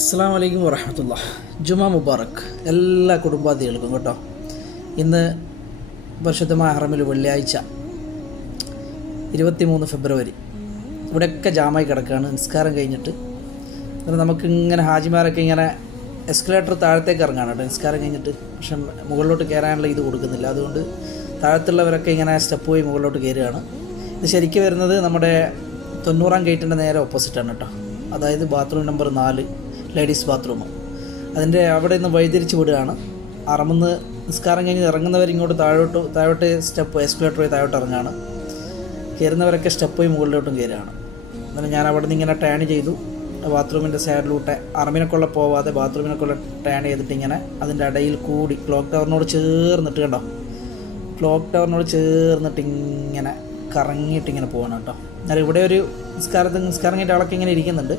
അസ്സലാമു അലൈക്കും വറഹ്മത്തുള്ളാഹി. ജുമാ മുബാറക് എല്ലാ കുടുംബാദികൾക്കും കേട്ടോ. ഇന്ന് പരിശുദ്ധമായ ഹറമിൽ വെള്ളിയാഴ്ച 23 ഫെബ്രുവരി. ഇവിടെയൊക്കെ ജാമായി കിടക്കുകയാണ് നിസ്കാരം കഴിഞ്ഞിട്ട്. നമുക്കിങ്ങനെ ഹാജിമാരൊക്കെ ഇങ്ങനെ എസ്കലേറ്റർ താഴത്തേക്ക് ഇറങ്ങാണ് കേട്ടോ നിസ്കാരം കഴിഞ്ഞിട്ട്. പക്ഷെ മുകളിലോട്ട് കയറാനുള്ള ഇത് കൊടുക്കുന്നില്ല. അതുകൊണ്ട് താഴത്തുള്ളവരൊക്കെ ഇങ്ങനെ സ്റ്റെപ്പ് പോയി മുകളിലോട്ട് കയറുകയാണ്. ഇത് ശരിക്കും വരുന്നത് നമ്മുടെ 90-ാം ഗേറ്റിൻ്റെ നേരെ ഓപ്പോസിറ്റാണ് കേട്ടോ. അതായത് ബാത്റൂം നമ്പർ 4 ലേഡീസ് ബാത്റൂം. അതിൻ്റെ അവിടെ നിന്ന് വഴിതിരിച്ച് വിടുകയാണ്. അറമുന്ന് നിസ്കാരം കഴിഞ്ഞ് ഇറങ്ങുന്നവർ ഇങ്ങോട്ട് താഴോട്ട് സ്റ്റെപ്പ് എസ്കലേറ്റർ പോയി താഴോട്ട് ഇറങ്ങുകയാണ്. കയറുന്നവരൊക്കെ സ്റ്റെപ്പ് പോയി മുകളിലോട്ടും കയറുകയാണ്. എന്നാലും ഞാൻ അവിടെ നിന്ന് ഇങ്ങനെ ടേൺ ചെയ്തു. ബാത്റൂമിൻ്റെ സൈഡിലൂടെ അറമിനെക്കൊള്ള പോവാതെ ബാത്റൂമിനെക്കൊള്ള ടേൺ ചെയ്തിട്ട് ഇങ്ങനെ അതിൻ്റെ ഇടയിൽ കൂടി ക്ലോക്ക് ടവറിനോട് ചേർന്നിട്ട് കണ്ടോ, ക്ലോക്ക് ടവറിനോട് ചേർന്നിട്ട് ഇങ്ങനെ കറങ്ങിയിട്ട് ഇങ്ങനെ പോകണം കേട്ടോ. എന്നാൽ ഇവിടെ ഒരു നിസ്കാരം കഴിഞ്ഞിട്ട് ആളൊക്കെ ഇങ്ങനെ ഇരിക്കുന്നുണ്ട്.